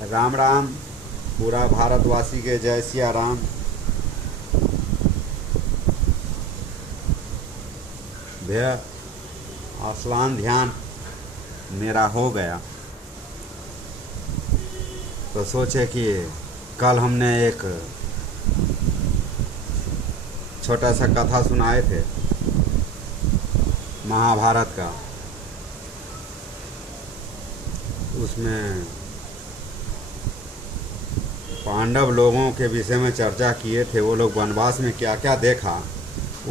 राम राम। पूरा भारतवासी के जय सिया राम। भैया स्नान ध्यान मेरा हो गया तो सोचे कि कल हमने एक छोटा सा कथा सुनाए थे महाभारत का। उसमें पांडव लोगों के विषय में चर्चा किए थे। वो लोग वनवास में क्या क्या देखा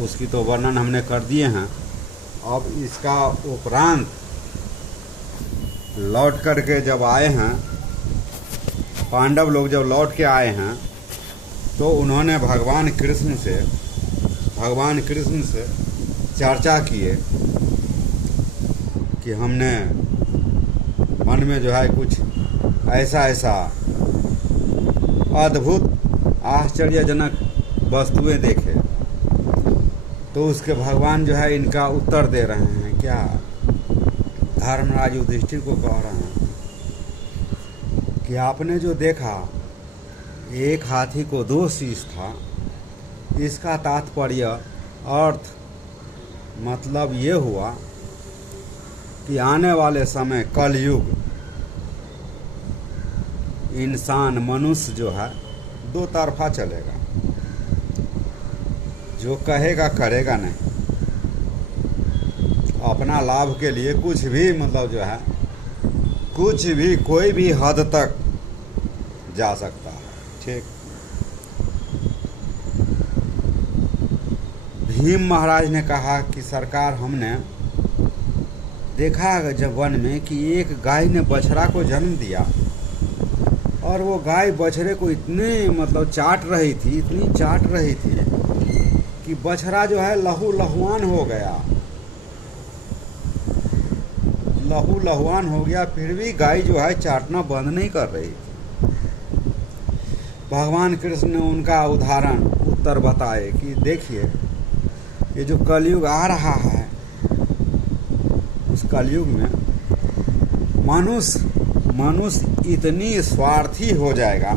उसकी तो वर्णन हमने कर दिए हैं। अब इसका उपरांत लौट कर के जब आए हैं, पांडव लोग जब लौट के आए हैं तो उन्होंने भगवान कृष्ण से चर्चा किए कि हमने मन में जो है कुछ ऐसा अद्भुत आश्चर्यजनक वस्तुएं देखे। तो उसके भगवान जो है इनका उत्तर दे रहे हैं। क्या धर्मराज युधिष्ठिर को कह रहे हैं कि आपने जो देखा एक हाथी को 2 शीश था। इसका तात्पर्य अर्थ मतलब ये हुआ कि आने वाले समय कलयुग इंसान मनुष्य जो है 2 तरफा चलेगा। जो कहेगा करेगा नहीं, अपना लाभ के लिए कुछ भी मतलब जो है कुछ भी कोई भी हद तक जा सकता है। ठीक। भीम महाराज ने कहा कि सरकार हमने देखा जब वन में कि एक गाय ने बछड़ा को जन्म दिया और वो गाय बछड़े को इतनी मतलब चाट रही थी कि बछड़ा जो है लहूलुहान हो गया। फिर भी गाय जो है चाटना बंद नहीं कर रही। भगवान कृष्ण ने उनका उत्तर बताए कि देखिए ये जो कलयुग आ रहा है, उस कलयुग में मनुष्य इतनी स्वार्थी हो जाएगा,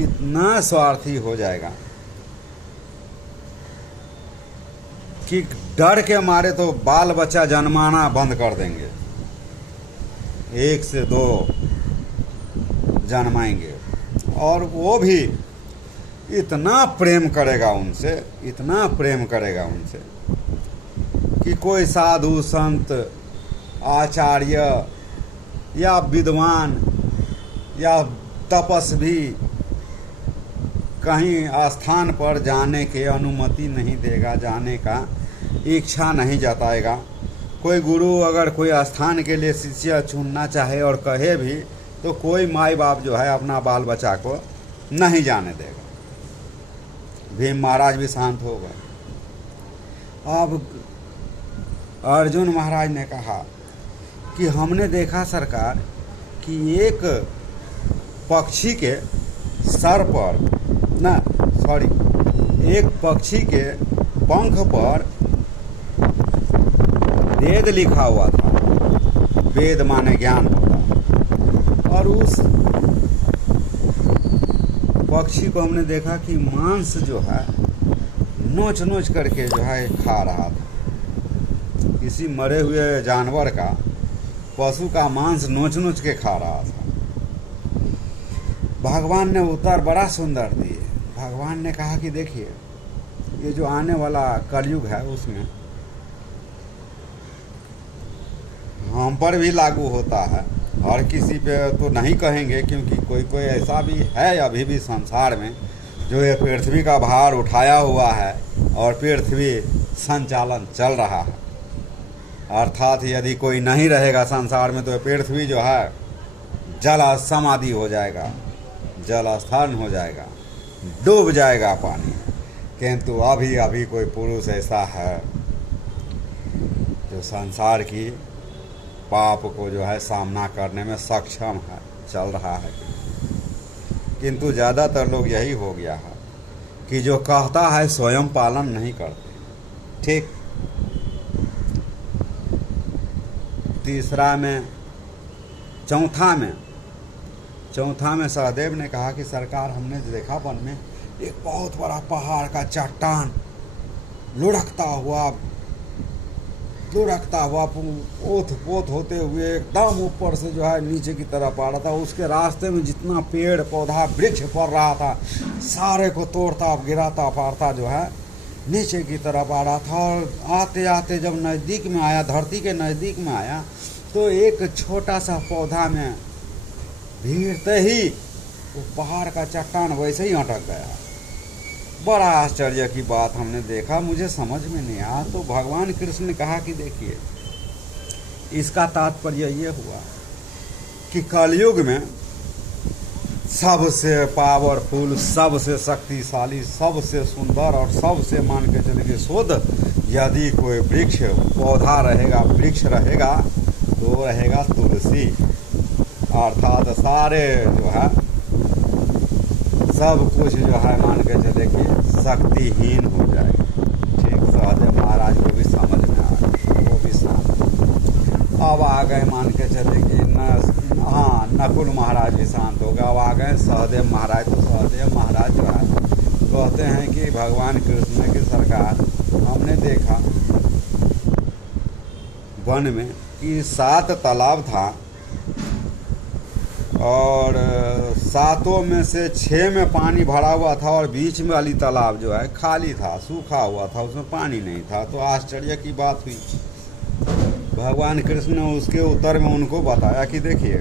इतना स्वार्थी हो जाएगा कि डर के मारे तो बाल बच्चा जन्माना बंद कर देंगे। 1 से 2 जन्माएंगे और वो भी इतना प्रेम करेगा उनसे कि कोई साधु संत आचार्य या विद्वान या तपस्वी कहीं स्थान पर जाने के अनुमति नहीं देगा, जाने का इच्छा नहीं जताएगा। कोई गुरु अगर कोई स्थान के लिए शिष्य चुनना चाहे और कहे भी तो कोई माई बाप जो है अपना बाल बच्चा को नहीं जाने देगा। भीम महाराज भी शांत हो गए। अब अर्जुन महाराज ने कहा कि हमने देखा सरकार कि एक पक्षी के सर पर एक पक्षी के पंख पर वेद लिखा हुआ था। वेद माने ज्ञान होता। और उस पक्षी को हमने देखा कि मांस जो है नोच करके जो है खा रहा था। किसी मरे हुए जानवर का, पशु का मांस नोच के खा रहा था। भगवान ने उत्तर बड़ा सुंदर दिए। भगवान ने कहा कि देखिए ये जो आने वाला कलयुग है उसमें हम पर भी लागू होता है। हर किसी पे तो नहीं कहेंगे, क्योंकि कोई ऐसा भी है अभी भी संसार में जो ये पृथ्वी का भार उठाया हुआ है और पृथ्वी संचालन चल रहा है। अर्थात यदि कोई नहीं रहेगा संसार में तो पृथ्वी जो है जल समाधि हो जाएगा, जल स्थान हो जाएगा, डूब जाएगा पानी। किंतु अभी कोई पुरुष ऐसा है जो संसार की पाप को जो है सामना करने में सक्षम है, चल रहा है। किंतु ज़्यादातर लोग यही हो गया है कि जो कहता है स्वयं पालन नहीं करते। ठीक। तीसरा में चौथा में सहदेव ने कहा कि सरकार, हमने देखा वन में एक बहुत बड़ा पहाड़ का चट्टान लुढ़कता हुआ ओथ पोथ होते हुए एकदम ऊपर से जो है नीचे की तरफ आ रहा था। उसके रास्ते में जितना पेड़ पौधा वृक्ष पड़ रहा था सारे को तोड़ता गिराता पारता जो है नीचे की तरफ आ रहा था। और आते आते जब नज़दीक में आया, धरती के नज़दीक में आया, तो एक छोटा सा पौधा में भीड़ते ही वो पहाड़ का चट्टान वैसे ही अटक गया। बड़ा आश्चर्य की बात हमने देखा, मुझे समझ में नहीं आया। तो भगवान कृष्ण ने कहा कि देखिए, इसका तात्पर्य ये हुआ कि कलयुग में सबसे पावरफुल, सबसे शक्तिशाली, सबसे सुंदर और सबसे मान के चलिए शुद्ध यदि कोई वृक्ष पौधा रहेगा, वृक्ष रहेगा, तो रहेगा तुलसी। अर्थात सारे जो है सब कुछ जो है मान के चले कि शक्तिहीन हो जाएगा। ठीक, सहदेव महाराज को भी समझ में आ गया, वो भी शांत। अब आ गए मान के चले कि नकुल महाराज भी शांत हो गए। अब आ गए सहदेव महाराज। तो सहदेव महाराज जो है कहते हैं कि भगवान कृष्ण की सरकार, हमने देखा वन में कि 7 तालाब था और 7 में से 6 में पानी भरा हुआ था और बीच में वाली तालाब जो है खाली था, सूखा हुआ था, उसमें पानी नहीं था। तो आश्चर्य की बात हुई। भगवान कृष्ण ने उसके उत्तर में उनको बताया कि देखिए,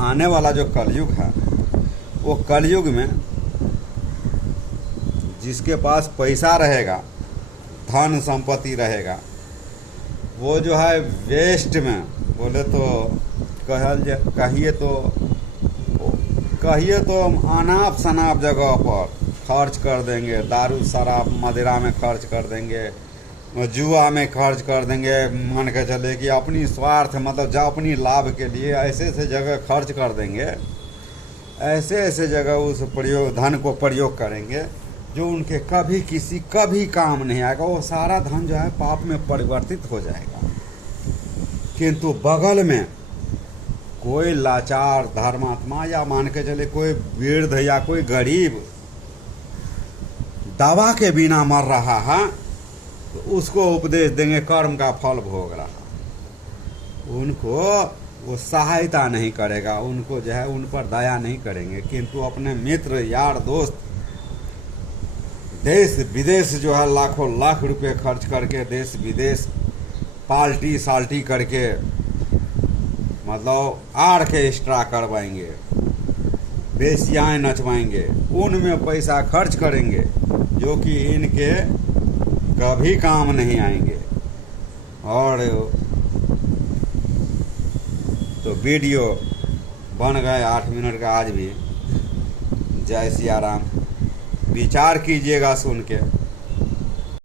आने वाला जो कलयुग है, वो कलयुग में जिसके पास पैसा रहेगा, धन संपत्ति रहेगा, वो जो है वेस्ट में बोले तो कहिए तो अनाप शनाप जगह पर खर्च कर देंगे। दारू शराब मदिरा में खर्च कर देंगे, जुआ में खर्च कर देंगे, मान के चले कि अपनी स्वार्थ मतलब जो अपनी लाभ के लिए ऐसे ऐसे जगह खर्च कर देंगे, ऐसे जगह उस धन को प्रयोग करेंगे जो उनके कभी काम नहीं आएगा। वो सारा धन जो है पाप में परिवर्तित हो जाएगा। किंतु बगल में कोई लाचार धर्मात्मा या मान के चले कोई वृद्ध या कोई गरीब दवा के बिना मर रहा है, तो उसको उपदेश देंगे, कर्म का फल भोग रहा, उनको वो सहायता नहीं करेगा, उनको जो है उन पर दया नहीं करेंगे। किंतु अपने मित्र यार दोस्त देश विदेश जो है लाखों लाख रुपए खर्च करके देश विदेश पार्टी साल्टी करके मतलब आर्केस्ट्रा करवाएंगे, बेसियाएँ नचवाएंगे, उनमें पैसा खर्च करेंगे जो कि इनके कभी काम नहीं आएंगे। और तो वीडियो बन गए 8 मिनट का आज भी। जय सिया राम। विचार कीजिएगा सुन के।